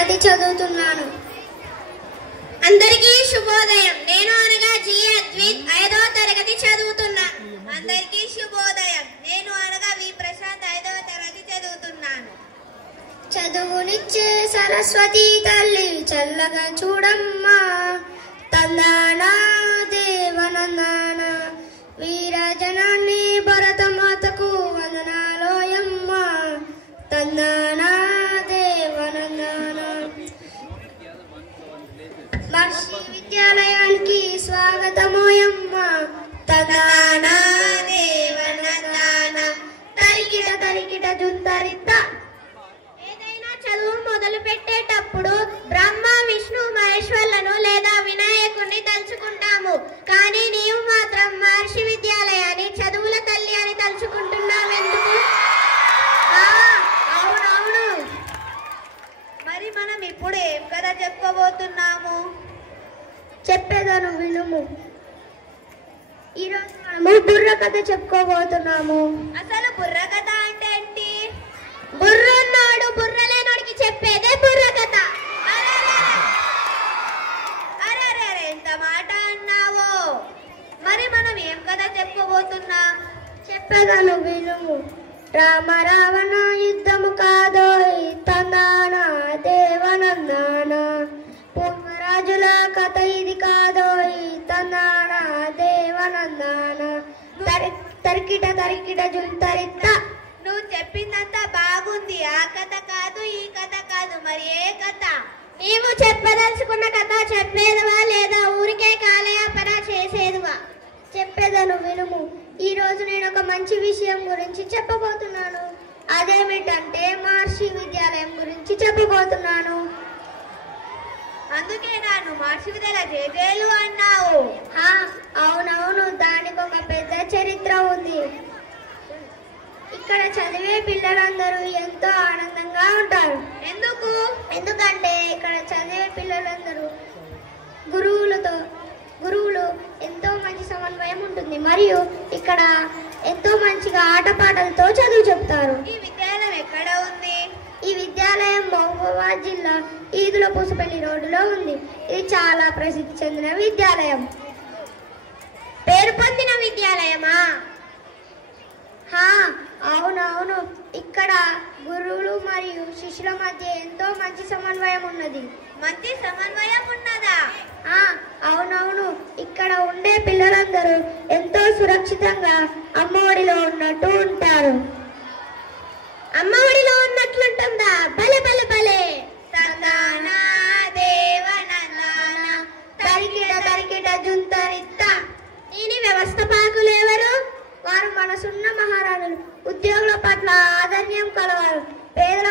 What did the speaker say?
తరగతి చదువుతున్నాను. అందరికీ శుభోదయం. నేను అనగా జి అద్విత్ 5వ తరగతి చదువుతున్నాను. అందరికీ శుభోదయం. నేను అనగా వి ప్రశాంత్ 5వ తరగతి చదువుతున్నాను. చదువునిచ్చే సరస్వతి తల్లి చల్లగా చూడమ్మా, తందానా దేవనందాన వీరజనాన్ని భరతమాతకు వందనాలోయమ్మ, తందానా దేవనందాన. మహర్షి విద్యాలయానికి స్వాగతమోయమ్మ, తందానా దేవనందాన తరికిట తరికిట జుంతరిత్త. ఏదైనా చదువు మొదలు పెట్టేటప్పుడు బ్రహ్మ విష్ణు మహేశ్వర్లను లేదా వినాయకుడిని తలుచుకుంటాము. కానీ నీవు మాత్రం మహర్షి విద్యాలయాన్ని చదువుల తల్లి అని తలుచుకుంటున్నావు ఎందుకు? అవునవును. మరి మనం ఇప్పుడు ఏం కథ చెప్పుకోబోతున్నాము? చెప్పేదాను వినుము. ఈరోజు మనము బుర్ర కథ చెప్పుకోబోతున్నాము. అసలు బుర్ర కథ అంటే ఏంటి? బుర్రున్నాడు బుర్రలేనోడికి చెప్పేదే బుర్ర కథ. అరే ఎంత మాట అన్నావో. మరి మనం ఏం కథ చెప్పుకోబోతున్నాం? చెప్పేదాను వినుము. రామ రావణ యుద్ధము కాదోయ్, తందాన దేవనందాన. పూర్వరాజుల కథ ఇది కాదోయ్, తందాన దేవనందాన. తరికిట తరికిట జుంతరిత్త. నువ్వు చెప్పిందంతా బాగుంది. ఆ కథ కాదు, ఈ కథ కాదు, మరి ఏ కథ? నీవు చెప్పదలుచుకున్న కథ చెప్పేదివా లేదా ఊరికే కాలయాపన చేసేదివా? చెప్పేదను వినుము. ఈ రోజు నేను ఒక మంచి విషయం గురించి చెప్పబోతున్నాను. అదేమిటంటే మహర్షి విద్యాలయం గురించి చెప్పబోతున్నాను. అందుకే నాను మహర్షి విద్యాలయ జేజేలు అన్నావు. అవునవును, దానికి ఒక పెద్ద చరిత్ర ఉంది. ఇక్కడ చదివే పిల్లలందరూ ఎంతో ఆనందంగా ఉంటారు. ఎందుకంటే ఇక్కడ చదివే పిల్లలందరూ గురువులు ఎంతో మంచి సమన్వయం ఉంటుంది. మరియు ఇక్కడ ఎంతో మంచిగా ఆటపాటలతో చదువు చెప్తారు. ఈ విద్యాలయం ఎక్కడ ఉంది? ఈ విద్యాలయం మహబూబాబాద్ జిల్లా ఈదుల పూసపల్లి రోడ్డులో ఉంది. ఇది చాలా ప్రసిద్ధి చెందిన విద్యాలయం. పేరు పొందిన విద్యాలయమా? అవునవును. ఇక్కడ గురువులు మరియు శిష్యుల మధ్య ఎంతో మంచి సమన్వయం ఉన్నది. మంచి సమన్వయం ఉన్నదా? అవునవును. ఇక్కడ ఉండే పిల్లలందరూ ఎంతో సురక్షితంగా అమ్మఒడిలో ఉన్నట్టు ఉంటారు. అమ్మఒడిలో ఉన్నట్లుంటుందా? భలే భలే భలే. తందానా దేవనందాన తరికిట తరికిట జుంతరిత్త. దీని వ్యవస్థాపకులు ఎవరు? వారు మనసున్న మహారాణులు. ఉద్యోగుల పట్ల ఆదర్యం కలవారు. పేదల